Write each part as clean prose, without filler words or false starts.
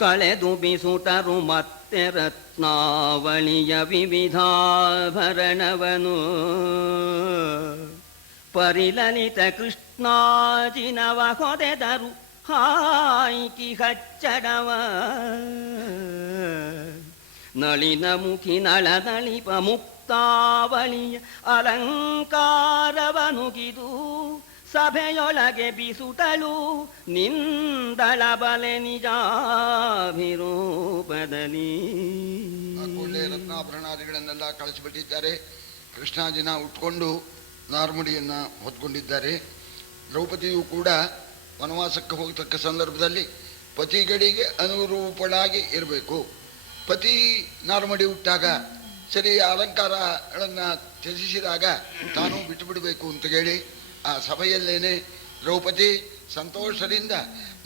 ಕಳೆದು ಬಿಸುಟರು ಮತ್ತೆ ರತ್ನಾವಳಿಯ ವಿವಿಧಾಭರಣವನು ಪರಿಲಲಿತ ಕೃಷ್ಣಾಜಿನವ ಹೊದೆದರು ಹಾಯ್ಕಿ ಹಚ್ಚಡವ ನಳಿನ ಮುಖಿ ನಳನಳಿಪ ಮುಕ್ತಾವಳಿಯ ಅಲಂಕಾರವನುಗಿದು ಸಭೆಯೊಳಗೆ ಬಿಸುಟಳು ನಿಂದಳ ಬಲೆ ನಿಜಾಭಿರೂಪದಲ್ಲಿ. ಕೂಡಲೇ ರತ್ನಾಭರಣಾದಿಗಳನ್ನೆಲ್ಲ ಕಳಿಸಿಬಿಟ್ಟಿದ್ದಾರೆ. ಕೃಷ್ಣಾಜಿನ ಉಟ್ಕೊಂಡು ನಾರ್ಮಡಿಯನ್ನ ಹೊತ್ಕೊಂಡಿದ್ದಾರೆ. ದ್ರೌಪದಿಯು ಕೂಡ ವನವಾಸಕ್ಕೆ ಹೋಗತಕ್ಕ ಸಂದರ್ಭದಲ್ಲಿ ಪತಿಗಳಿಗೆ ಅನುರೂಪಳಾಗಿ ಇರಬೇಕು. ಪತಿ ನಾರ್ಮಡಿ ಉಟ್ಟಾಗ ಸರಿ ಅಲಂಕಾರಗಳನ್ನು ತ್ಯಜಿಸಿದಾಗ ತಾನು ಬಿಟ್ಟು ಬಿಡಬೇಕು ಅಂತ ಹೇಳಿ ಆ ಸಭೆಯಲ್ಲೇನೆ ದ್ರೌಪದಿ ಸಂತೋಷದಿಂದ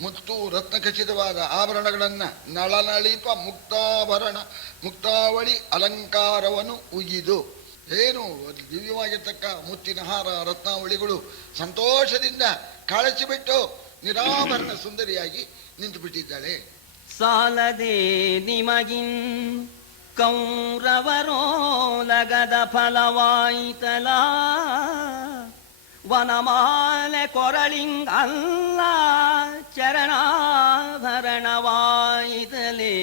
ಮುತ್ತು ರತ್ನಖಚಿತವಾದ ಆಭರಣಗಳನ್ನು ನಳನಳಿಪ ಮುಕ್ತಾವಳಿ ಅಲಂಕಾರವನ್ನು ಉಗಿದು ಏನು ದಿವ್ಯವಾಗಿರ್ತಕ್ಕ ಮುತ್ತಿನ ಹಾರ ರತ್ನಾವಳಿಗಳು ಸಂತೋಷದಿಂದ ಕಾಳಚಿಬಿಟ್ಟು ನಿರಾಭರಣ ಸುಂದರಿಯಾಗಿ ನಿಂತು ಬಿಟ್ಟಿದ್ದಾಳೆ. ಸಾಲದೆ ನಿಮಗಿನ್ ಕೌರವರೋ ಲಗದ ಫಲವಾಯಿತಲ ವನಮಾಲೆ ಕೊರಳಿಂಗಲ್ಲ ಚರಣಾಭರಣವಾಯಿತಲೇ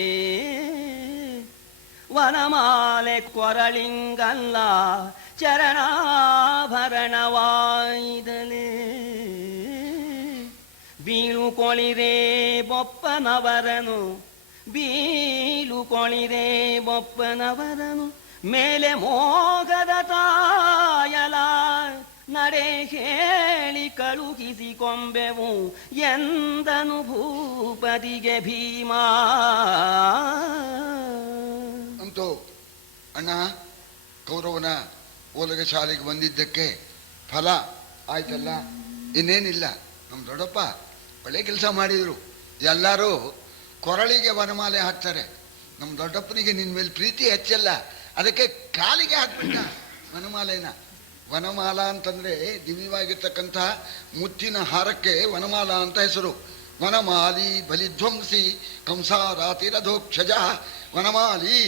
ವನಮಾಲೆ ಕೊರಳಿಂಗಲ್ಲ ಚರಣಾಭರಣವಾಯಿದಲೇ ಬೀಳುಕೊಳಿರೇ ಬೊಪ್ಪನವರನು ಬೀಳುಕೊಳಿರೇ ಬೊಪ್ಪನವರನು ಮೇಲೆ ಮೋಗದ ತಾಯಲ ನಡೆ ಹೇಳಿ ಕಳುಹಿಸಿಕೊಂಬೆವು ಎಂದನು ಭೂಪತಿಗೆ ಭೀಮಾ. ಅಂತೂ ಅಣ್ಣ ಕೌರವನ ಓಲಗ ಶಾಲೆಗೆ ಬಂದಿದ್ದಕ್ಕೆ ಫಲ ಆಯ್ತಲ್ಲ, ಇನ್ನೇನಿಲ್ಲ. ನಮ್ಮ ದೊಡ್ಡಪ್ಪ ಒಳ್ಳೆ ಕೆಲಸ ಮಾಡಿದರು. ಎಲ್ಲರೂ ಕೊರಳಿಗೆ ವನಮಾಲೆ ಹಾಕ್ತಾರೆ. ನಮ್ಮ ದೊಡ್ಡಪ್ಪನಿಗೆ ನಿನ್ನ ಮೇಲೆ ಪ್ರೀತಿ ಹೆಚ್ಚಲ್ಲ, ಅದಕ್ಕೆ ಕಾಲಿಗೆ ಹಾಕ್ಬಿಟ್ಟ ವನಮಾಲೆನ. ವನಮಾಲ ಅಂತಂದರೆ ದಿವ್ಯವಾಗಿರ್ತಕ್ಕಂಥ ಮುತ್ತಿನ ಹಾರಕ್ಕೆ ವನಮಾಲ ಅಂತ ಹೆಸರು. ವನಮಾಲಿ ಬಲಿಧ್ವಂಸಿ ಕಂಸಾರಾತಿರಧೋಕ್ಷಜ. ವನಮಾಲಿ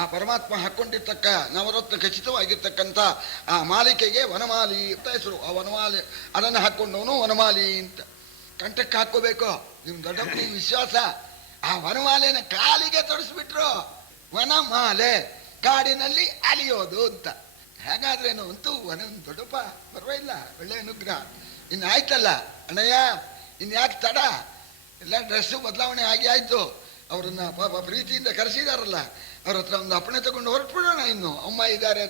ಆ ಪರಮಾತ್ಮ ಹಾಕ್ಕೊಂಡಿರ್ತಕ್ಕ ನವರತ್ನ ಖಚಿತವಾಗಿರ್ತಕ್ಕಂಥ ಆ ಮಾಲಿಕೆಗೆ ವನಮಾಲಿ ಅಂತ ಹೆಸರು. ಆ ವನಮಾಲೆ ಅದನ್ನು ಹಾಕ್ಕೊಂಡವನು ವನಮಾಲಿ ಅಂತ ಕಂಠಕ್ಕೆ ಹಾಕ್ಕೋಬೇಕು. ನಿಮ್ಮ ದೊಡ್ಡಪ್ಪನಿಗೆ ವಿಶ್ವಾಸ. ಆ ವನಮಾಲೆನ ಕಾಲಿಗೆ ತೊಡಸ್ಬಿಟ್ರು. ವನಮಾಲೆ ಕಾಡಿನಲ್ಲಿ ಅಲಿಯೋದು ಅಂತ. ಹೇಗಾದ್ರೇನು ಅಂತೂ ದೊಡ್ಡಪ್ಪ ಪರವಾಗಿಲ್ಲ, ಒಳ್ಳೆ ಅನುಗ್ರಹ. ಇನ್ನು ಆಯ್ತಲ್ಲ ಅಣ್ಣಯ್ಯ, ಇನ್ಯಾಕೆ ತಡ? ಎಲ್ಲ ಡ್ರೆಸ್ಸು ಬದಲಾವಣೆ ಆಗಿ ಆಯ್ತು. ಅವರನ್ನ ಪಾಪ ಪ್ರೀತಿಯಿಂದ ಕರೆಸಿದಾರಲ್ಲ, ಅವ್ರ ಹತ್ರ ಒಂದು ಅಪ್ಪಣೆ ತಗೊಂಡು ಹೊರಟ್ಬಿಡೋಣ. ಇನ್ನು ಅಮ್ಮ ಇದ್ದಾರೆ,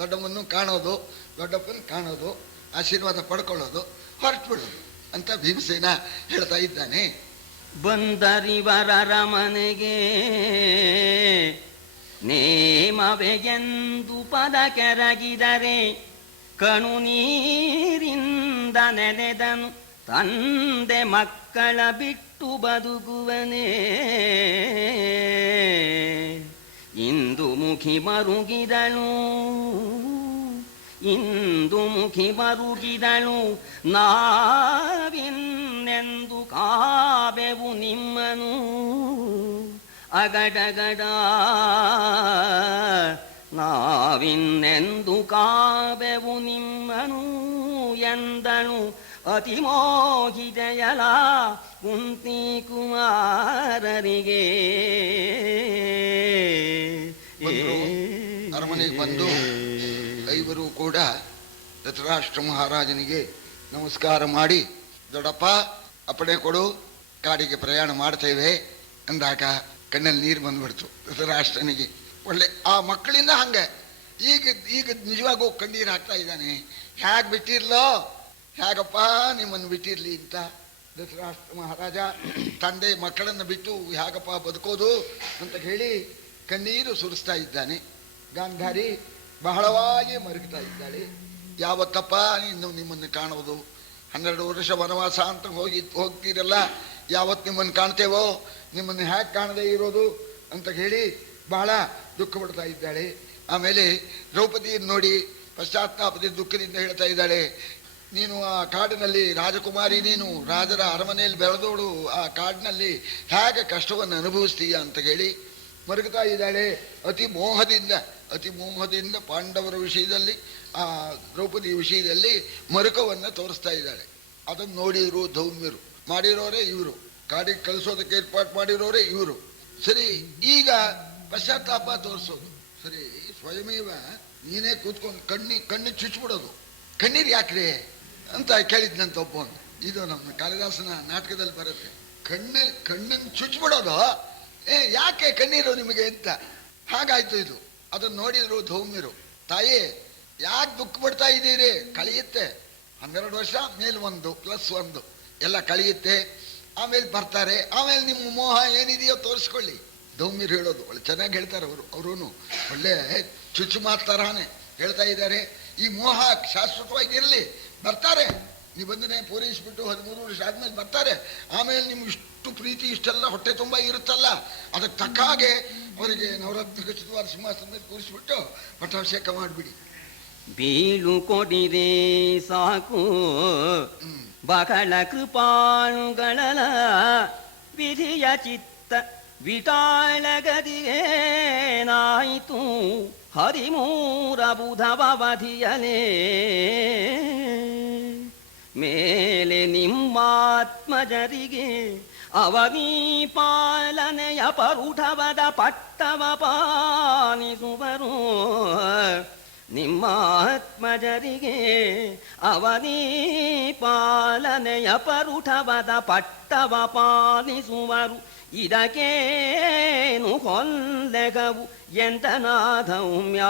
ದೊಡ್ಡಮ್ಮನ್ನು ಕಾಣೋದು, ದೊಡ್ಡಪ್ಪನ ಕಾಣೋದು, ಆಶೀರ್ವಾದ ಪಡ್ಕೊಳ್ಳೋದು, ಹೊರಟ್ಬಿಡೋದು ಅಂತ ಭೀಮಸೇನ ಹೇಳ್ತಾ ಇದ್ದಾನೆ. ಬಂದರಿವರರ ಮನೆಗೆ ನೇಮವೆಗೆಂದು ಪದ ಕೆರಗಿದರೆ ಕಣು ನೀರಿಂದ ನೆನೆದನು ತಂದೆ ಮಕ್ಕಳ ಬಿಟ್ಟು ಬದುಕುವನೇ. ಇಂದು ಮುಖಿ ಮರುಗಿದಳು ನಾವಿನ್ನೆಂದು ಕಾಬೆವು ನಿಮ್ಮನು ಅಗಡಗಡ. ನಾವಿನ್ನೆಂದು ಕಾಬೆವು ನಿಮ್ಮನು ಎಂದನು ಅತಿಮೋಹಿತೆಯಲ ಕುಂತಿ ಕುಮಾರರಿಗೆ. ಅರಮನೆಗೆ ಬಂದು ಐವರು ಕೂಡ ಧೃತರಾಷ್ಟ್ರ ಮಹಾರಾಜನಿಗೆ ನಮಸ್ಕಾರ ಮಾಡಿ, ದೊಡ್ಡಪ್ಪ ಅಪ್ಪಣೆ ಕೊಡು, ಕಾಡಿಗೆ ಪ್ರಯಾಣ ಮಾಡ್ತೇವೆ ಅಂದಾಗ ಕಣ್ಣಲ್ಲಿ ನೀರು ಬಂದ್ಬಿಡ್ತು ಧೃತರಾಷ್ಟ್ರನಿಗೆ. ಒಳ್ಳೆ ಆ ಮಕ್ಕಳಿಂದ ಹಂಗೆ ಈಗ ನಿಜವಾಗೂ ಕಣ್ಣೀರು ಹಾಕ್ತಾ ಇದ್ದಾನೆ. ಹೇಗೆ ಬಿಟ್ಟಿರ್ಲೋ, ಹೇಗಪ್ಪ ನಿಮ್ಮನ್ನು ಬಿಟ್ಟಿರ್ಲಿ ಅಂತ ಧೃತರಾಷ್ಟ್ರ ಮಹಾರಾಜ ತಂದೆ ಮಕ್ಕಳನ್ನು ಬಿಟ್ಟು ಹೇಗಪ್ಪ ಬದುಕೋದು ಅಂತ ಹೇಳಿ ಕಣ್ಣೀರು ಸುರಿಸ್ತಾ ಇದ್ದಾನೆ. ಗಾಂಧಾರಿ ಬಹಳವಾಗಿ ಮರುಗ್ತಾ ಇದ್ದಾಳೆ. ಯಾವತ್ತಪ್ಪ ಇನ್ನು ನಿಮ್ಮನ್ನು ಕಾಣೋದು? 12 ವರ್ಷ ವನವಾಸ ಅಂತ ಹೋಗ್ತೀರಲ್ಲ, ಯಾವತ್ತು ನಿಮ್ಮನ್ನು ಕಾಣ್ತೇವೋ, ನಿಮ್ಮನ್ನು ಹೇಗೆ ಕಾಣದೇ ಇರೋದು ಅಂತ ಹೇಳಿ ಬಹಳ ದುಃಖ ಪಡ್ತಾ ಇದ್ದಾಳೆ. ಆಮೇಲೆ ದ್ರೌಪದಿಯನ್ನು ನೋಡಿ ಪಶ್ಚಾತ್ತಾಪದ ದುಃಖದಿಂದ ಹೇಳ್ತಾ ಇದ್ದಾಳೆ, ನೀನು ಆ ಕಾಡಿನಲ್ಲಿ ರಾಜಕುಮಾರಿ, ನೀನು ರಾಜರ ಅರಮನೆಯಲ್ಲಿ ಬೆಳೆದೋಳು, ಆ ಕಾಡಿನಲ್ಲಿ ಹೇಗೆ ಕಷ್ಟವನ್ನು ಅನುಭವಿಸ್ತೀಯ ಅಂತ ಹೇಳಿ ಮರುಗುತ್ತಾ ಇದ್ದಾಳೆ. ಅತಿ ಮೋಹದಿಂದ ಪಾಂಡವರ ವಿಷಯದಲ್ಲಿ, ಆ ದ್ರೌಪದಿ ವಿಷಯದಲ್ಲಿ ಮರುಕವನ್ನು ತೋರಿಸ್ತಾ ಇದ್ದಾಳೆ. ಅದನ್ನು ನೋಡಿದ್ರು ಧೌಮ್ಯರು, ಮಾಡಿರೋರೇ ಇವರು, ಕಾಡಿಗೆ ಕಳಿಸೋದಕ್ಕೆ ಏರ್ಪಾಟ್ ಮಾಡಿರೋರೇ ಇವರು. ಸರಿ, ಈಗ ಪಶ್ಚಾತ್ತಾಪ ತೋರಿಸೋದು ಸರಿ. ಸ್ವಯಮೇವ ನೀನೇ ಕೂತ್ಕೊಂಡು ಕಣ್ಣು ಚುಚ್ಚಿಬಿಡೋದು. ಕಣ್ಣೀರು ಯಾಕ್ರೆ ಅಂತ ಕೇಳಿದ್ನಂತ ಒಬ್ಬನು. ಇದು ನಮ್ಮ ಕಾಳಿದಾಸನ ನಾಟಕದಲ್ಲಿ ಬರುತ್ತೆ. ಕಣ್ಣನ್ನು ಚುಚ್ಚಿಬಿಡೋದು, ಯಾಕೆ ಕಣ್ಣೀರು ನಿಮಗೆ ಅಂತ. ಹಾಗಾಯ್ತು ಇದು. ಅದನ್ನು ನೋಡಿದ್ರು ಧೌಮ್ಯರು, ತಾಯಿ ಯಾಕೆ ದುಃಖ ಪಡ್ತಾ ಇದ್ದೀರಿ, ಕಳೆಯುತ್ತೆ 12 ವರ್ಷ ಮೇಲೆ 1 + 1 ಎಲ್ಲ ಕಳೆಯುತ್ತೆ, ಆಮೇಲೆ ಬರ್ತಾರೆ, ಆಮೇಲೆ ನಿಮ್ಮ ಮೋಹ ಏನಿದೆಯೋ ತೋರಿಸ್ಕೊಳ್ಳಿ. ಧೌಮ್ಯರು ಹೇಳೋದು ಒಳ್ಳೆ ಚೆನ್ನಾಗಿ ಹೇಳ್ತಾರೆ. ಅವರೂ ಒಳ್ಳೆ ಚುಚ್ಚು ಮಾತಾರಾನೆ ಹೇಳ್ತಾ ಇದ್ದಾರೆ. ಈ ಮೋಹ ಶಾಶ್ವತವಾಗಿರಲಿ, ಬರ್ತಾರೆ, ನಿಬಂಧನೆ ಪೂರೈಸಿಬಿಟ್ಟು 13 ವರ್ಷ ಆದ್ಮೇಲೆ ಬರ್ತಾರೆ. ಆಮೇಲೆ ನಿಮ್ಗೆ ಇಷ್ಟು ಪ್ರೀತಿ, ಇಷ್ಟೆಲ್ಲ ಹೊಟ್ಟೆ ತುಂಬ ಇರುತ್ತಲ್ಲ, ಅದಕ್ಕೆ ತಕ್ಕ ಹಾಗೆ ಅವರಿಗೆ ನವರತ್ನ ಖಚಿತವಾದ ಸಿಂಹಾಸನ ಮೇಲೆ ಕೂರಿಸ್ಬಿಟ್ಟು ಪಟ್ಟಾಭಿಷೇಕ ಮಾಡಿಬಿಡಿ. ಬೀಳು ಕೊಡಿದೆ ಸಾಕು ಬಹಳ ಕೃಪಾಳುಗಳ ವಿಧಿಯ ಚಿತ್ತ ವಿಟಾಳಗದಿಯೇನಾಯಿತು 13 ಬುಧವಧಿಯಲೇ ಮೇಲೆ ನಿಮ್ಮಾತ್ಮಜರಿಗೆ ಅವನೀ ಪಾಲನೆಯ ಪರುಢವದ ಪಟ್ಟವ ಪಾಲಿಸುವರು. ನಿಮ್ಮಾತ್ಮಜರಿಗೆ ಅವನೀ ಪಾಲನೆಯ ಪರುಠವದ ಪಟ್ಟವ ಪಾಲಿಸುವರು. ಇದಕ್ಕೇನು ಹೊಲ್ಲೆಗವು ಎಂತನಾಧೌಮ್ಯ.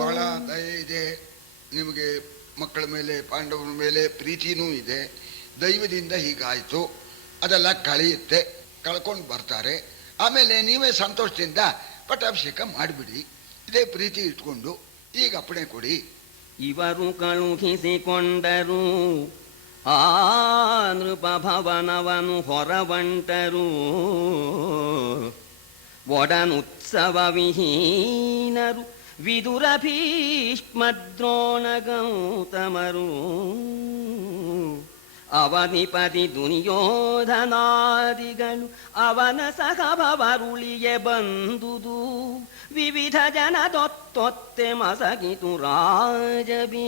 ಬಹಳ ದಯೆ ಇದೆ ನಿಮಗೆ, ಮಕ್ಕಳ ಮೇಲೆ, ಪಾಂಡವರ ಮೇಲೆ ಪ್ರೀತಿನೂ ಇದೆ. ದೈವದಿಂದ ಹೀಗಾಯಿತು, ಅದೆಲ್ಲ ಕಳೆಯುತ್ತೆ, ಕಳ್ಕೊಂಡು ಬರ್ತಾರೆ. ಆಮೇಲೆ ನೀವೇ ಸಂತೋಷದಿಂದ ಪಟ್ಟಾಭಿಷೇಕ ಮಾಡಿಬಿಡಿ. ಇದೇ ಪ್ರೀತಿ ಇಟ್ಕೊಂಡು ಈಗ ಅಪ್ಪಣೆ ಕೊಡಿ. ಇವರು ಕಳುಹಿಸಿಕೊಂಡರು ಆ ನೃಪ ಭವನವನು ಹೊರವಂಟರು. ಒಡನುತ್ಸವ ವಿಹೀನರು ವಿದುರ ಭೀಷ್ಮ ದ್ರೋಣ ಗೌತಮರು. ಅವನಿಪತಿ ದುರ್ಯೋಧನಾದಿಗಳು ಅವನ ಸಹಭವರುಳಿಗೆ ಬಂದುದು. ವಿವಿಧ ಜನ ತೊತ್ತೊತ್ತೆ ಮಸಗಿತು ರಾಜಬೀದಿಯಲಿ.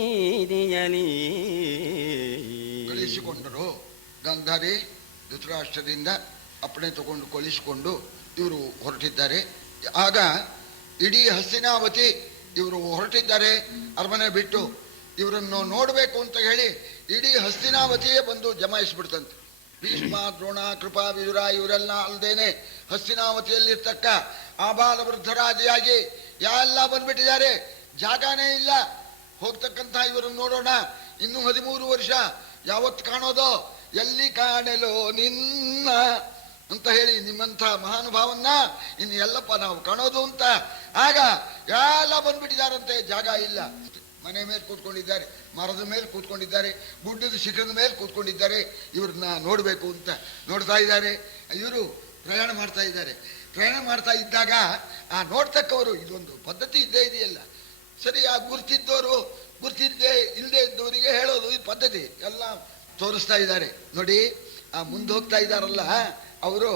ಕಳಿಸಿಕೊಂಡರು ಗಂಧಾರಿ ಧೃತರಾಷ್ಟ್ರದಿಂದ ಅಪ್ಪಣೆ ತಗೊಂಡು ಕಳಿಸಿಕೊಂಡು ಇವರು ಹೊರಟಿದ್ದಾರೆ. ಆಗ ಇಡೀ ಹಸ್ತಿನಾವತಿ ಇವರು ಹೊರಟಿದ್ದಾರೆ ಅರಮನೆ ಬಿಟ್ಟು. ಇವರನ್ನು ನೋಡಬೇಕು ಅಂತ ಹೇಳಿ ಇಡೀ ಹಸ್ತಿನಾವತಿಯೇ ಬಂದು ಜಮಾಯಿಸ್ಬಿಡ್ತಂತೆ. ಭೀಷ್ಮ ದ್ರೋಣ ಕೃಪಾ ವಿದುರ ಇವರೆಲ್ಲ ಅಲ್ಲದೇನೆ ಹಸ್ತಿನಾವತಿಯಲ್ಲಿರ್ತಕ್ಕ ಆಬಾಲ ವೃದ್ಧರಾದಿಯಾಗಿ ಎಲ್ಲ ಬಂದ್ಬಿಟ್ಟಿದ್ದಾರೆ. ಜಾಗನೇ ಇಲ್ಲ ಹೋಗ್ತಕ್ಕಂಥ ಇವರನ್ನು ನೋಡೋಣ. ಇನ್ನು 13 ವರ್ಷ ಯಾವತ್ತು ಕಾಣೋದೋ, ಎಲ್ಲಿ ಕಾಣಲೋ ನಿನ್ನ ಅಂತ ಹೇಳಿ ನಿಮ್ಮಂಥ ಮಹಾನುಭಾವನ್ನ ಇನ್ನು ಎಲ್ಲಪ್ಪ ನಾವು ಕಾಣೋದು ಅಂತ. ಆಗ ಎಲ್ಲ ಬಂದ್ಬಿಟ್ಟಿದ್ದಾರಂತೆ, ಜಾಗ ಇಲ್ಲ. ಮನೆ ಮೇಲೆ ಕೂತ್ಕೊಂಡಿದ್ದಾರೆ, ಮರದ ಮೇಲೆ ಕೂತ್ಕೊಂಡಿದ್ದಾರೆ, ಗುಡ್ಡದ ಶಿಖರದ ಮೇಲೆ ಕೂತ್ಕೊಂಡಿದ್ದಾರೆ. ಇವ್ರನ್ನ ನೋಡಬೇಕು ಅಂತ ನೋಡ್ತಾ ಇದ್ದಾರೆ. ಇವರು ಪ್ರಯಾಣ ಮಾಡ್ತಾ ಇದ್ದಾರೆ. ಪ್ರಯಾಣ ಮಾಡ್ತಾ ಇದ್ದಾಗ ಆ ನೋಡ್ತಕ್ಕವರು ಇದೊಂದು ಪದ್ಧತಿ ಇದ್ದೇ ಇದೆಯಲ್ಲ. ಸರಿ, ಆ ಗುರ್ತಿದ್ದವರು ಗುರ್ತಿದ್ದೇ ಇಲ್ಲದೆ ಇದ್ದವರಿಗೆ ಹೇಳೋದು ಈ ಪದ್ಧತಿ ಎಲ್ಲ ತೋರಿಸ್ತಾ ಇದ್ದಾರೆ. ನೋಡಿ, ಆ ಮುಂದೆ ಹೋಗ್ತಾ ಇದ್ದಾರಲ್ಲ ಅವರು.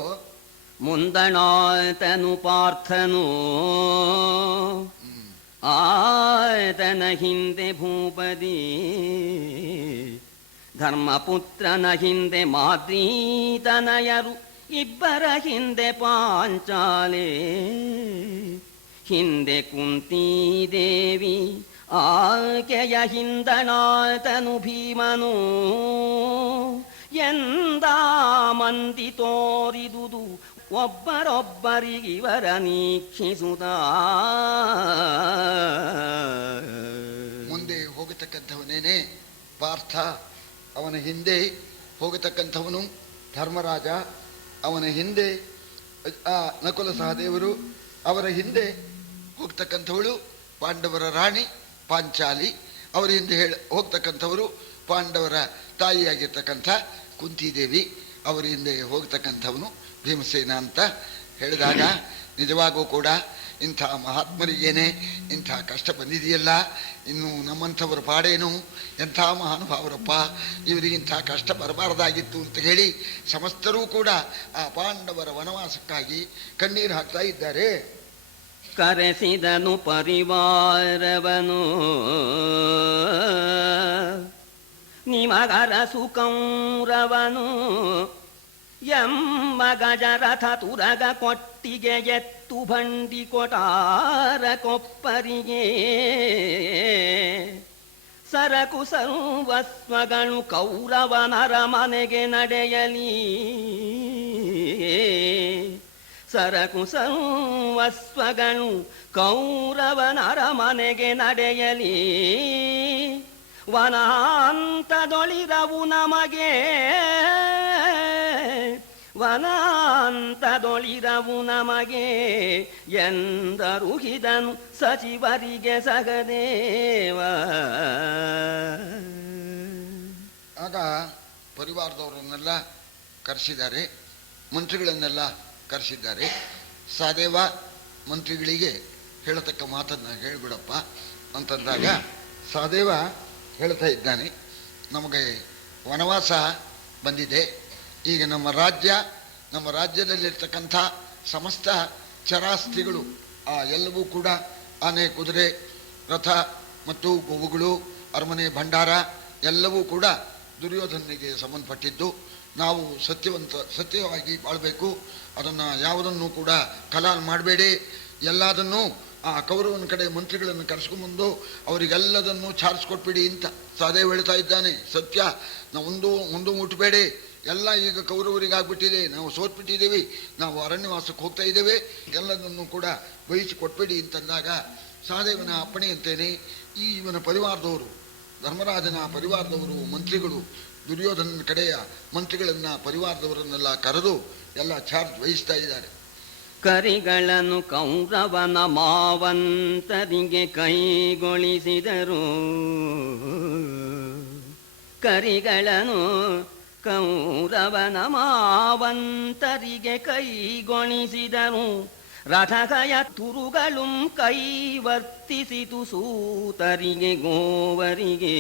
ಮುಂದಣಾತನು ಪಾರ್ಥನು ಆತನ ಹಿಂದೆ ಭೂಪದಿ, ಧರ್ಮಪುತ್ರನ ಹಿಂದೆ ಮಾದ್ರೀತನಯರು, ಇಬ್ಬರ ಹಿಂದೆ ಪಾಂಚಾಲೆ, ಹಿಂದೆ ಕುಂತೀದೇವಿ, ಆಕೆಯ ಹಿಂದಣಾತನು ಭೀಮನು. ಎಂದ ಮಂದಿ ತೋರಿದುದು ಒಬ್ಬರೊಬ್ಬರಿಗಿವರ ನೀಕ್ಷಿಸುತ್ತ. ಮುಂದೆ ಹೋಗತಕ್ಕಂಥವನೇನೆ ಪಾರ್ಥ, ಅವನ ಹಿಂದೆ ಹೋಗತಕ್ಕಂಥವನು ಧರ್ಮರಾಜ, ಅವನ ಹಿಂದೆ ನಕುಲ ಸಹದೇವರು, ಅವರ ಹಿಂದೆ ಹೋಗ್ತಕ್ಕಂಥವಳು ಪಾಂಡವರ ರಾಣಿ ಪಾಂಚಾಲಿ, ಅವರ ಹಿಂದೆ ಹೋಗ್ತಕ್ಕಂಥವರು ಪಾಂಡವರ ತಾಯಿಯಾಗಿರ್ತಕ್ಕಂಥ ಕುಂತಿದೇವಿ, ಅವರ ಹಿಂದೆ ಹೋಗ್ತಕ್ಕಂಥವನು ಭೀಮಸೇನ ಅಂತ ಹೇಳಿದಾಗ ನಿಜವಾಗೂ ಕೂಡ ಇಂಥ ಮಹಾತ್ಮರಿಗೇನೆ ಇಂಥ ಕಷ್ಟ ಬಂದಿದೆಯಲ್ಲ, ಇನ್ನು ನಮ್ಮಂಥವ್ರ ಪಾಡೇನು, ಎಂಥ ಮಹಾನುಭಾವರಪ್ಪ, ಇವರಿಗೆ ಇಂಥ ಕಷ್ಟ ಬರಬಾರ್ದಾಗಿತ್ತು ಅಂತ ಹೇಳಿ ಸಮಸ್ತರೂ ಕೂಡ ಆ ಪಾಂಡವರ ವನವಾಸಕ್ಕಾಗಿ ಕಣ್ಣೀರು ಹಾಕ್ತಾ ಇದ್ದಾರೆ. ಕರೆಸಿದನು ಪರಿವಾರವನು ನಿಮಗರ ಸುಕೌರವನು ಎಮ್ಮ ಗಜರಥ ತುರಗ ಕೊಟ್ಟಿಗೆ ಎತ್ತು ಬಂಡಿ ಕೊಟಾರ ಕೊಪ್ಪರಿಗೆ ಸರಕು ಸರ್ವಸ್ವಗಳು ಕೌರವನರ ಮನೆಗೆ ನಡೆಯಲಿ, ಸರಕು ಸರ್ವಸ್ವಗಳು ಕೌರವನರ ಮನೆಗೆ ನಡೆಯಲಿ, ವನಾಂತದೊಳಿರವು ನಮಗೆ, ವನಾಂತದೊಳಿರವು ನಮಗೆ ಎಂದರುಹಿದನು ಸಚಿವರಿಗೆ ಸಹದೇವ. ಆಗ ಪರಿವಾರದವರನ್ನೆಲ್ಲ ಕರೆಸಿದ್ದಾರೆ, ಮಂತ್ರಿಗಳನ್ನೆಲ್ಲ ಕರೆಸಿದ್ದಾರೆ. ಸಹದೇವ, ಮಂತ್ರಿಗಳಿಗೆ ಹೇಳತಕ್ಕ ಮಾತನ್ನು ಹೇಳಿಬಿಡಪ್ಪ ಅಂತಂದಾಗ ಸಹದೇವ ಹೇಳ್ತಾ ಇದ್ದಾನೆ, ನಮಗೆ ವನವಾಸ ಬಂದಿದೆ, ಈಗ ನಮ್ಮ ರಾಜ್ಯದಲ್ಲಿರ್ತಕ್ಕಂಥ ಸಮಸ್ತ ಚರಾಸ್ತಿಗಳು ಎಲ್ಲವೂ ಕೂಡ ಆನೆ, ಕುದುರೆ, ರಥ ಮತ್ತು ಗೋವುಗಳು, ಅರಮನೆ, ಭಂಡಾರ ಎಲ್ಲವೂ ಕೂಡ ದುರ್ಯೋಧನಿಗೆ ಸಂಬಂಧಪಟ್ಟಿದ್ದು. ನಾವು ಸತ್ಯವಾಗಿ ಬಾಳಬೇಕು, ಅದನ್ನು ಯಾವುದನ್ನು ಕೂಡ ಕಲಾಲ್ ಮಾಡಬೇಡಿ, ಎಲ್ಲದನ್ನೂ ಆ ಕೌರವನ ಕಡೆ ಮಂತ್ರಿಗಳನ್ನು ಕರೆಸ್ಕೊಂಬಂದು ಅವರಿಗೆಲ್ಲದನ್ನು ಚಾರಿಸ್ಕೊಟ್ಬಿಡಿ ಅಂತ ಸಹದೇವ ಹೇಳ್ತಾ ಇದ್ದಾನೆ. ಸತ್ಯ, ನಾವು ಒಂದು ಮುಟ್ಟಬೇಡಿ, ಎಲ್ಲ ಈಗ ಕೌರವರಿಗಾಗ್ಬಿಟ್ಟಿದೆ, ನಾವು ಸೋತ್ಬಿಟ್ಟಿದ್ದೀವಿ, ನಾವು ಅರಣ್ಯವಾಸಕ್ಕೆ ಹೋಗ್ತಾ ಇದ್ದೇವೆ, ಎಲ್ಲದನ್ನು ಕೂಡ ವಹಿಸಿ ಕೊಟ್ಬೇಡಿ ಅಂತಂದಾಗ ಸಹದೇವನ ಅಪ್ಪಣೆ ಅಂತೇನೆ ಇವನ ಪರಿವಾರದವರು, ಧರ್ಮರಾಜನ ಪರಿವಾರದವರು, ಮಂತ್ರಿಗಳು ದುರ್ಯೋಧನ ಕಡೆಯ ಮಂತ್ರಿಗಳನ್ನ, ಪರಿವಾರದವರನ್ನೆಲ್ಲ ಕರೆದು ಎಲ್ಲ ಚಾರ್ಜ್ ವಹಿಸ್ತಾ ಇದ್ದಾರೆ. ಕರಿಗಳನ್ನು ಕೌರವನ ಮಾವಂತರಿಗೆ ಕೈಗೊಳಿಸಿದರು, ಕರಿಗಳನ್ನು ಕೌರವನ ಮಾವಂತರಿಗೆ ಕೈಗೊಳಿಸಿದರು. ರಥಕಯ ತುರುಗಳು ಕೈವರ್ತಿಸಿತು ಸೂತರಿಗೆ ಗೋವರಿಗೆ,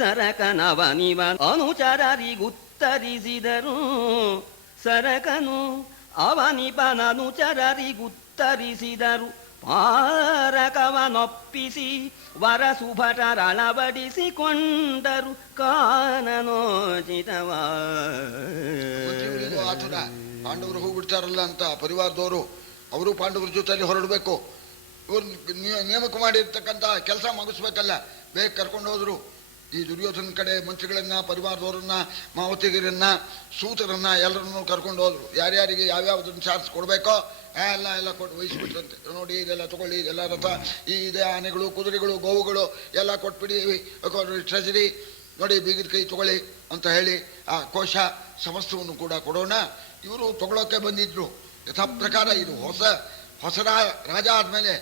ಸರಕನವನಿವ ಅನುಚರರಿಗುತ್ತರಿಸಿದರು, ಸರಕನು ಅವನಿಪನನುಚರರಿಗುತ್ತರಿಸಿದರು. ಪಾರಕವನೊಪ್ಪಿಸಿ ವರಸುಭಟರಳವಡಿಸಿಕೊಂಡರು ಕಾನನೋಚಿತವ. ಆತುರ, ಪಾಂಡವರು ಹೋಗ್ಬಿಡ್ತಾರಲ್ಲ ಅಂತ ಪರಿವಾರದವರು ಅವರು ಪಾಂಡವರ ಜೊತೆಯಲ್ಲಿ ಹೊರಡಬೇಕು, ಇವ್ರು ನೇಮಕ ಮಾಡಿರ್ತಕ್ಕಂಥ ಕೆಲಸ ಮುಗಿಸ್ಬೇಕಲ್ಲ, ಬೇಗ ಕರ್ಕೊಂಡು ಹೋದ್ರು. ಈ ದುರ್ಯೋಧನ ಕಡೆ ಮಂತ್ರಿಗಳನ್ನ, ಪರಿವಾರದವರನ್ನ, ಮಾವತಿಗಿರನ್ನ, ಸೂತರನ್ನ ಎಲ್ಲರನ್ನೂ ಕರ್ಕೊಂಡು ಹೋದ್ರು. ಯಾರ್ಯಾರಿಗೆ ಯಾವ್ಯಾವುದನ್ನು ಚಾರ್ಜ್ ಕೊಡಬೇಕೋ ಎಲ್ಲ ಕೊಟ್ಟು ವಹಿಸ್ಬಿಟ್ರಂತೆ. ನೋಡಿ, ಇದೆಲ್ಲ ತಗೊಳ್ಳಿ, ಇದೆಲ್ಲ ರಥ, ಇದೆ ಆನೆಗಳು, ಕುದುರೆಗಳು, ಗೋವುಗಳು ಎಲ್ಲ ಕೊಟ್ಬಿಡಿ, ಟ್ರೆಜರಿ ನೋಡಿ, ಬೀಗದ ಕೈ ತಗೊಳ್ಳಿ ಅಂತ ಹೇಳಿ ಆ ಕೋಶ ಸಮಸ್ತವನ್ನು ಕೂಡ ಕೊಡೋಣ. ಇವರು ತಗೊಳ್ಳೋಕೆ ಬಂದಿದ್ರು. ಯಥಾ ಪ್ರಕಾರ ಇದು ಹೊಸ ರಾಜ ಆದಮೇಲೆ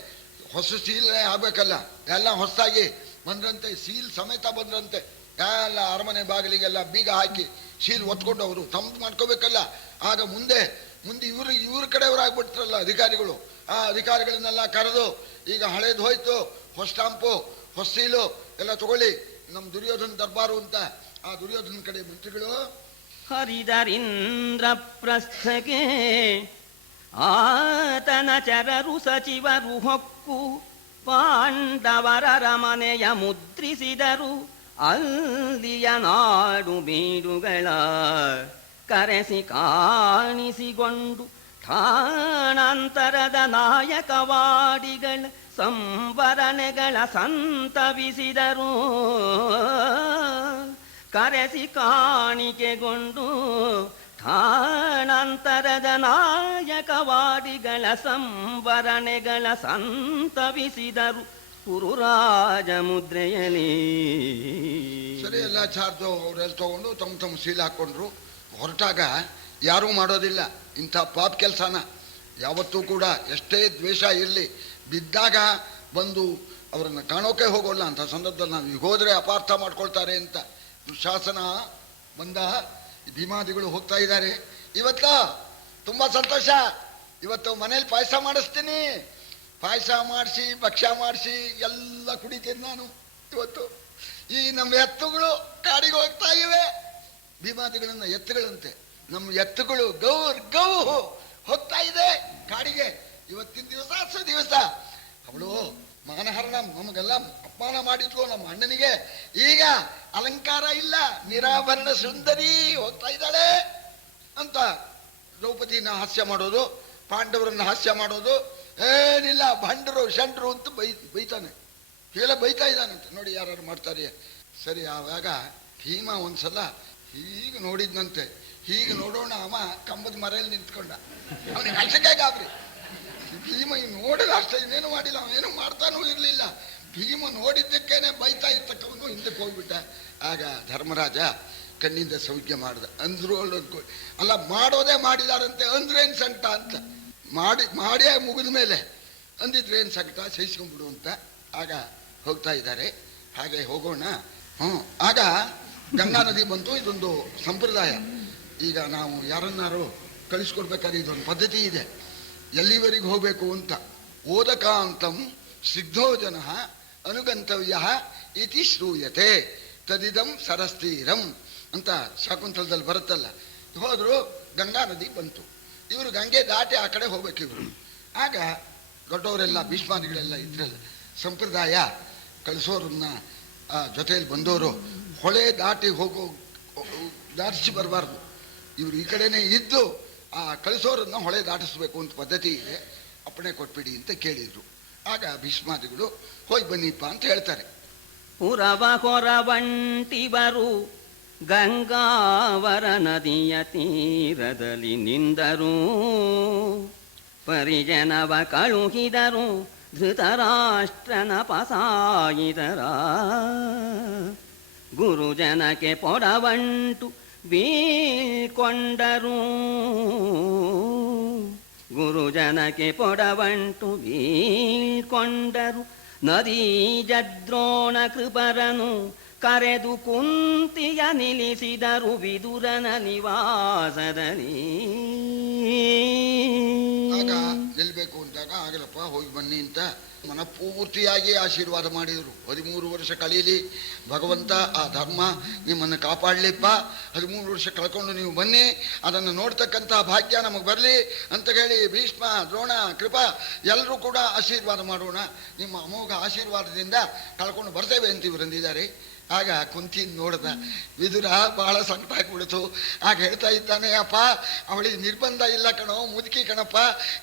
ಹೊಸ ಸೀಲೇ ಆಗಬೇಕಲ್ಲ, ಎಲ್ಲ ಹೊಸದಾಗಿ ಬಂದ್ರಂತೆ, ಸೀಲ್ ಸಮೇತ ಬಂದ್ರಂತೆ. ಎಲ್ಲ ಅರಮನೆ ಬಾಗಿಲಿಗೆಲ್ಲ ಬೀಗ ಹಾಕಿ ಸೀಲ್ ಒತ್ಕೊಂಡು ಅವರು ತಮ್ಮದು ಮಾಡ್ಕೋಬೇಕಲ್ಲ. ಆಗ ಮುಂದೆ ಇವ್ರ ಕಡೆಯವರಾಗ್ಬಿಡ್ತಾರಲ್ಲ ಅಧಿಕಾರಿಗಳು, ಆ ಅಧಿಕಾರಿಗಳನ್ನೆಲ್ಲ ಕರೆದು, ಈಗ ಹಳೇದು ಹೋಯ್ತು, ಹೊಸ ಸ್ಟಾಂಪು, ಹೊಸ ಸೀಲು ಎಲ್ಲ ತಗೊಳ್ಳಿ, ನಮ್ಮ ದುರ್ಯೋಧನ ದರ್ಬಾರು ಅಂತ ಆ ದುರ್ಯೋಧನ ಕಡೆ ಮಂತ್ರಿಗಳು ಹರಿದರಿಂದ್ರ ಪ್ರಸ್ಥಕ್ಕೆ ಆತನ ಚರರು ಸಚಿವರು ಹೊಕ್ಕು ಪಾಂಡವರ ಮನೆಯ ಮುದ್ರಿಸಿದರು. ಅಲ್ಲಿಯ ನಾಡು ಬೀಡುಗಳ ಕರೆಸಿ ಕಾಣಿಸಿಕೊಂಡು ಠಾಣಾಂತರದ ನಾಯಕವಾಡಿಗಳ ಸಂವರಣೆಗಳ ಸಂತವಿಸಿದರು. ಕರೆಸಿ ಕಾಣಿಕೆಗೊಂಡು ಠಾಣಾಂತರದ ನಾಯಕವಾಡಿಗಳ ಸಂವರಣೆಗಳ ಸಂತವಿಸಿದರು. ಕುರುರಾಜ ಮುದ್ರೆಯಲಿ ಸರಿ, ಎಲ್ಲ ಚಾರ್ಜು ಅವರೆಲ್ಲ ತಗೊಂಡು ತಮ್ಮ ಸೀಲ್ ಹಾಕ್ಕೊಂಡ್ರು. ಹೊರಟಾಗ ಯಾರೂ ಮಾಡೋದಿಲ್ಲ ಇಂಥ ಪಾಪ ಕೆಲಸನ. ಯಾವತ್ತೂ ಕೂಡ ಎಷ್ಟೇ ದ್ವೇಷ ಇರಲಿ, ಬಿದ್ದಾಗ ಬಂದು ಅವರನ್ನು ಕಾಣೋಕೆ ಹೋಗೋಲ್ಲ. ಅಂಥ ಸಂದರ್ಭದಲ್ಲಿ ನಾವು ಈಗ ಹೋದರೆ ಅಪಾರ್ಥ ಮಾಡ್ಕೊಳ್ತಾರೆ ಅಂತ ದುಶಾಸನ ಬಂದ ಭೀಮಾದಿಗಳು ಹೋಗ್ತಾ ಇದ್ದಾರೆ. ಇವತ್ತ ತುಂಬ ಸಂತೋಷ, ಇವತ್ತು ಮನೇಲಿ ಪಾಯಸ ಮಾಡಿಸ್ತೀನಿ. ಪಾಯಸ ಮಾಡಿಸಿ ಭಕ್ಷ್ಯ ಮಾಡಿಸಿ ಎಲ್ಲ ಕುಡಿತೀನಿ ನಾನು. ಇವತ್ತು ಈ ನಮ್ಮ ಎತ್ತುಗಳು ಕಾಡಿಗೆ ಹೋಗ್ತಾ ಇವೆ. ಭೀಮಾದಿಗಳನ್ನ ಎತ್ತುಗಳಂತೆ ನಮ್ಮ ಎತ್ತುಗಳು ಗೌ ಹೋಗ್ತಾ ಇದೆ ಕಾಡಿಗೆ. ಇವತ್ತಿನ ದಿವಸ ಅವಳು ಮಾನಹರಣ ನಮಗೆಲ್ಲ ಅಪಮಾನ ಮಾಡಿದ್ಲು ನಮ್ಮ ಅಣ್ಣನಿಗೆ. ಈಗ ಅಲಂಕಾರ ಇಲ್ಲ, ನಿರಾಭರಣ ಸುಂದರಿ ಹೋಗ್ತಾ ಇದ್ದಾಳೆ ಅಂತ ದ್ರೌಪದಿನ ಹಾಸ್ಯ ಮಾಡೋದು, ಪಾಂಡವರನ್ನ ಹಾಸ್ಯ ಮಾಡೋದು. ಏನಿಲ್ಲ, ಭಂಡರು ಶಂಡ್ರು ಅಂತ ಬೈತಾನೆ, ಎಲ್ಲ ಬೈತಾ ಇದ್ದಾನಂತೆ. ನೋಡಿ ಯಾರು ಮಾಡ್ತಾರೆ. ಸರಿ, ಆವಾಗ ಭೀಮ ಒಂದ್ಸಲ ಹೀಗೆ ನೋಡಿದ್ನಂತೆ. ಹೀಗೆ ನೋಡೋಣ ಅವ ಕಂಬದ ಮರೆಯಲ್ಲಿ ನಿಂತ್ಕೊಂಡ. ಅವನಿಗೆ ಅಷ್ಟಕ್ಕೆ ಗಾಬ್ರಿ. ಭೀಮ ನೋಡಿದ ಅಷ್ಟೇ, ಇನ್ನೇನು ಮಾಡಿಲ್ಲ, ಅವನೇನು ಮಾಡ್ತಾನೂ ಇರಲಿಲ್ಲ. ಭೀಮ ನೋಡಿದ್ದಕ್ಕೇನೆ ಬೈತಾ ಇರ್ತಕ್ಕವನು ಹಿಂದಕ್ಕೆ ಹೋಗ್ಬಿಟ್ಟ. ಆಗ ಧರ್ಮರಾಜ ಕಣ್ಣಿಂದ ಸೌಖ್ಯ ಮಾಡ್ದ. ಅಂದ್ರು ಅಲ್ಲ, ಮಾಡೋದೇ ಮಾಡಿದಾರಂತೆ, ಅಂದ್ರೇನು ಸಂಕಟ ಅಂತ. ಮಾಡೇ ಮುಗಿದ ಮೇಲೆ ಅಂದಿದ್ರೇನು ಸಂಕಟ, ಸಹಿಸ್ಕೊಂಡ್ಬಿಡು ಅಂತ. ಆಗ ಹೋಗ್ತಾ ಇದ್ದಾರೆ. ಹಾಗೆ ಹೋಗೋಣ. ಆಗ ಗಂಗಾ ನದಿ ಬಂತು. ಇದೊಂದು ಸಂಪ್ರದಾಯ. ಈಗ ನಾವು ಯಾರನ್ನಾರು ಕಳಿಸ್ಕೊಡ್ಬೇಕಾದ್ರೆ ಇದೊಂದು ಪದ್ಧತಿ ಇದೆ, ಎಲ್ಲಿವರೆಗೆ ಹೋಗಬೇಕು ಅಂತ. ಓದಕಾಂತಂ ಸಿಗ್ಧೋ ಜನ ಅನುಗಂತವ್ಯ ಇತಿ ಶ್ರೂಯತೆ ತದಿದಂ ಸರಸ್ತೀರಂ ಅಂತ ಶಾಕುಂತಲದಲ್ಲಿ ಬರುತ್ತಲ್ಲ. ಹೋದ್ರು, ಗಂಗಾ ನದಿ ಬಂತು. ಇವರು ಗಂಗೆ ದಾಟಿ ಆ ಕಡೆ ಹೋಗ್ಬೇಕು ಇವರು. ಆಗ ದೊಡ್ಡವರೆಲ್ಲ ಭೀಷ್ಮಾದಿಗಳೆಲ್ಲ ಇದ್ರಲ್ಲ, ಸಂಪ್ರದಾಯ ಕಳಿಸೋರನ್ನ ಜೊತೆಯಲ್ಲಿ ಬಂದವರು ಹೊಳೆ ದಾಟಿ ದಾಟಿಸಿ ಬರಬಾರ್ದು. ಇವರು ಈ ಕಡೆನೇ ಇದ್ದು ಆ ಕಳಿಸೋರನ್ನ ಹೊಳೆ ದಾಟಿಸ್ಬೇಕು ಅಂತ ಪದ್ಧತಿ ಇದೆ. ಅಪ್ಪಣೆ ಕೊಟ್ಬಿಡಿ ಅಂತ ಕೇಳಿದ್ರು. ಆಗ ಭೀಷ್ಮಾದಿಗಳು ಹೋಗಿ ಬನ್ನಿಪ್ಪ ಅಂತ ಹೇಳ್ತಾರೆ. ಪುರವ ಹೊರವಂಟಿವರು ಗಂಗಾವರ ನದಿಯ ತೀರದಲ್ಲಿ ನಿಂದರು. ಪರಿಜನವ ಕಳುಹಿದರು ಧೃತರಾಷ್ಟ್ರನ ಪಸಾಯಿದರ. ಗುರುಜನಕ್ಕೆ ಪೊಡವಂಟು ಬೀಳ್ಕೊಂಡರು. ಗುರುಜನಕ್ಕೆ ಪೊಡವಂಟು ಬೀಳ್ಕೊಂಡರು. ನದೀ ಜದ್ರೋಣ ಕೃಪರನು ಕರೆದು ಕುಂತಿಯ ನಿಲ್ಲಿಸಿದರು ವಿದುರನ ನಿವಾಸದಲ್ಲಿ. ಆಗ ನಿಲ್ಬೇಕು ಅಂದಾಗ ಆಗಲಪ್ಪ ಹೋಗಿ ಬನ್ನಿ ಅಂತ ಮನಪೂರ್ತಿಯಾಗಿ ಆಶೀರ್ವಾದ ಮಾಡಿದರು. 13 ವರ್ಷ ಕಳೀಲಿ ಭಗವಂತ, ಆ ಧರ್ಮ ನಿಮ್ಮನ್ನು ಕಾಪಾಡಲಿಪ್ಪ. 13 ವರ್ಷ ಕಳ್ಕೊಂಡು ನೀವು ಬನ್ನಿ, ಅದನ್ನು ನೋಡ್ತಕ್ಕಂಥ ಭಾಗ್ಯ ನಮಗೆ ಬರಲಿ ಅಂತ ಹೇಳಿ ಭೀಷ್ಮ, ದ್ರೋಣ, ಕೃಪಾ ಎಲ್ಲರೂ ಕೂಡ ಆಶೀರ್ವಾದ ಮಾಡೋಣ. ನಿಮ್ಮ ಅಮೋಘ ಆಶೀರ್ವಾದದಿಂದ ಕಳ್ಕೊಂಡು ಬರ್ತೇವೆ ಅಂತ ಇವರು ಅಂದಿದ್ದಾರೆ. ಆಗ ಕುಂತಿ ನೋಡ್ದ. ವಿದುರ ಬಹಳ ಸಂಕಟ ಆಗಿಬಿಡ್ತು. ಆಗ ಹೇಳ್ತಾ ಇದ್ದಾನೆ, ಅಪ್ಪ ಅವಳಿಗೆ ನಿರ್ಬಂಧ ಇಲ್ಲ ಕಣೋ, ಮುದುಕಿ ಕಣಪ್ಪ.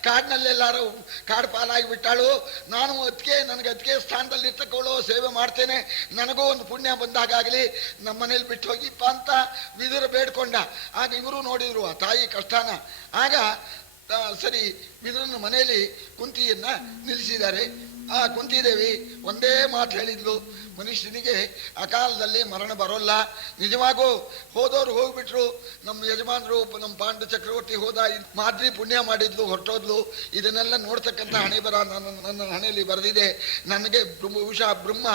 ಕಾಡಿನಲ್ಲೆಲ್ಲಾರು ಕಾಡು ಪಾಲಾಗಿ ಬಿಟ್ಟಾಳು. ನಾನು ನನಗೆ ಅದಕ್ಕೆ ಸ್ಥಾನದಲ್ಲಿ ಇರ್ತಕ್ಕವಳು ಸೇವೆ ಮಾಡ್ತೇನೆ, ನನಗೂ ಒಂದು ಪುಣ್ಯ ಬಂದಾಗಲಿ ನಮ್ಮ ಮನೇಲಿ ಬಿಟ್ಟು ಹೋಗಿಪ್ಪ ಅಂತ ವಿದುರ ಬೇಡ್ಕೊಂಡ. ಆಗ ಇವರು ನೋಡಿದ್ರು ಆ ತಾಯಿ ಕಷ್ಟನ. ಆಗ ಸರಿ, ವಿದುರನ ಮನೆಯಲ್ಲಿ ಕುಂತಿಯನ್ನ ನಿಲ್ಲಿಸಿದ್ದಾರೆ. ಆ ಕುಂತಿದೇವಿ ಒಂದೇ ಮಾತು ಹೇಳಿದ್ಲು, ಮನುಷ್ಯನಿಗೆ ಅಕಾಲದಲ್ಲಿ ಮರಣ ಬರೋಲ್ಲ. ನಿಜವಾಗೂ ಹೋದವ್ರು ಹೋಗ್ಬಿಟ್ರು. ನಮ್ಮ ಯಜಮಾನರು, ನಮ್ಮ ಪಾಂಡು ಚಕ್ರವರ್ತಿ ಹೋದ, ಮಾದ್ರಿ ಪುಣ್ಯ ಮಾಡಿದ್ಲು, ಹೊರಟೋದ್ಲು. ಇದನ್ನೆಲ್ಲ ನೋಡ್ತಕ್ಕಂಥ ಹಣೆ ಬರ ನನ್ನ ಹಣೆಯಲ್ಲಿ ಬರೆದಿದೆ. ನನಗೆ ಬ್ರಹ್ಮ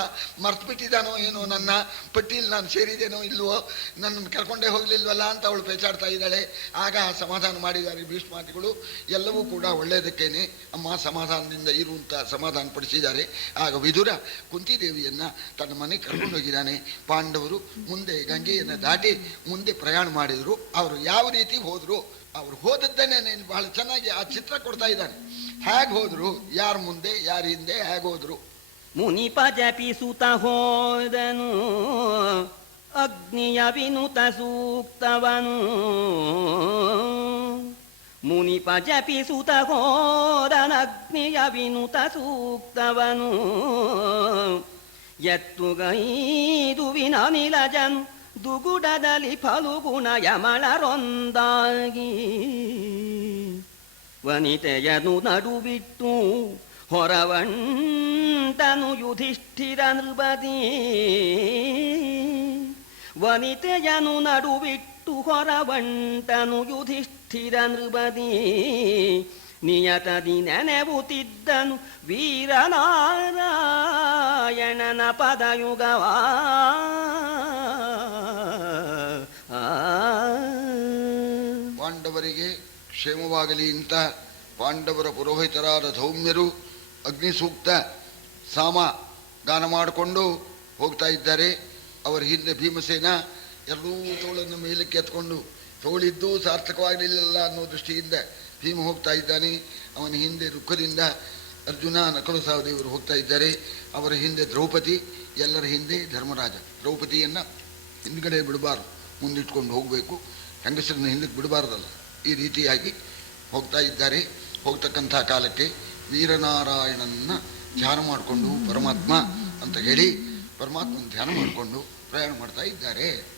ಮರ್ತು ಬಿಟ್ಟಿದ್ದಾನೋ ಏನೋ, ನನ್ನ ಪಟ್ಟಿಯಲ್ಲಿ ನಾನು ಸೇರಿದೇನೋ ಇಲ್ವೋ, ನನ್ನ ಕರ್ಕೊಂಡೇ ಹೋಗ್ಲಿಲ್ವಲ್ಲ ಅಂತ ಅವಳು ಪೇಚಾಡ್ತಾ ಇದ್ದಾಳೆ. ಆಗ ಸಮಾಧಾನ ಮಾಡಿದ್ದಾರೆ ಭೀಷ್ಮಾದಿಗಳು. ಎಲ್ಲವೂ ಕೂಡ ಒಳ್ಳೆಯದಕ್ಕೇನೆ ಅಮ್ಮ ಸಮಾಧಾನದಿಂದ ಇರುವಂತ ಸಮಾಧಾನ ಪಡಿಸಿದ್ದಾರೆ. ಆಗ ವಿದುರ ಕುಂತಿದೇವಿಯನ್ನ ತನ್ನ ಮನೆಗೆ ಕರ್ಕೊಂಡು ಹೋಗಿದ್ದಾನೆ. ಪಾಂಡವರು ಮುಂದೆ ಗಂಗೆಯನ್ನು ದಾಟಿ ಮುಂದೆ ಪ್ರಯಾಣ ಮಾಡಿದ್ರು. ಅವರು ಯಾವ ರೀತಿ ಹೋದ್ರು, ಅವ್ರು ಹೋದದ್ದೇನೆ ಬಹಳ ಚೆನ್ನಾಗಿ ಆ ಚಿತ್ರ ಕೊಡ್ತಾ ಇದ್ದಾನೆ. ಹೇಗೆ ಹೋದ್ರು, ಯಾರ ಮುಂದೆ ಯಾರ ಹಿಂದೆ ಹೇಗೆ ಹೋದ್ರು. ಮುನಿಪ ಜಪಿಸುತ್ತ ಹೋದನು ಅಗ್ನಿಯ ವಿನುತ ಸೂಕ್ತವನು. ಮುನಿಪ ಜಪಿಸುತ್ತ ಹೋದನಗ್ನಿಯ ವಿನುತ ಸೂಕ್ತವನು. ಎತ್ತುಗೈದುವಿನ ನಿಲಜನು ದುಗುಡದಲ್ಲಿ ಫಲುಗುಣ ಯಮಳರೊಂದಾಗಿ. ವನಿತೆಯನು ನಡುಬಿಟ್ಟು ಹೊರವಂಟನು ಯುಧಿಷ್ಠಿರ ನೃಪತಿ. ವನಿತೆಯನು ನಡುಬಿಟ್ಟು ಹೊರವಂಟನು ಯುಧಿಷ್ಠಿರ ನೃಪತಿ. ನಿಯತದಿ ನೆನೆವುತ್ತಿದ್ದನು ವೀರನಾರಾಯಣನ ಪದಯುಗವ. ಪಾಂಡವರಿಗೆ ಕ್ಷೇಮವಾಗಲಿ ಅಂತ ಪಾಂಡವರ ಪುರೋಹಿತರಾದ ಧೌಮ್ಯರು ಅಗ್ನಿ ಸೂಕ್ತ ಸಾಮ ಗಾನ ಮಾಡಿಕೊಂಡು ಹೋಗ್ತಾ ಇದ್ದಾರೆ. ಅವರ ಹಿಂದೆ ಭೀಮಸೇನ ಎರಡೂ ತೋಳನ್ನು ಮೇಲಕ್ಕೆ ಎತ್ಕೊಂಡು, ತೋಳಿದ್ದೂ ಸಾರ್ಥಕವಾಗಲಿಲ್ಲ ಅನ್ನೋ ದೃಷ್ಟಿಯಿಂದ ಭೀಮ ಹೋಗ್ತಾ ಇದ್ದಾನೆ. ಅವನ ಹಿಂದೆ ದುಃಖದಿಂದ ಅರ್ಜುನ, ನಕಲು ಸಹದೇವರು ಹೋಗ್ತಾ ಇದ್ದಾರೆ. ಅವರ ಹಿಂದೆ ದ್ರೌಪದಿ, ಎಲ್ಲರ ಹಿಂದೆ ಧರ್ಮರಾಜ. ದ್ರೌಪದಿಯನ್ನು ಹಿಂದ್ಗಡೆ ಬಿಡಬಾರ್ದು, ಮುಂದಿಟ್ಕೊಂಡು ಹೋಗಬೇಕು. ಹೆಂಗಸರನ್ನ ಹಿಂದಕ್ಕೆ ಬಿಡಬಾರ್ದಲ್ಲ. ಈ ರೀತಿಯಾಗಿ ಹೋಗ್ತಾ ಇದ್ದಾರೆ. ಹೋಗ್ತಕ್ಕಂಥ ಕಾಲಕ್ಕೆ ವೀರನಾರಾಯಣನ ಧ್ಯಾನ ಮಾಡಿಕೊಂಡು ಪರಮಾತ್ಮ ಅಂತ ಹೇಳಿ ಪರಮಾತ್ಮನ ಧ್ಯಾನ ಮಾಡಿಕೊಂಡು ಪ್ರಯಾಣ ಮಾಡ್ತಾ ಇದ್ದಾರೆ.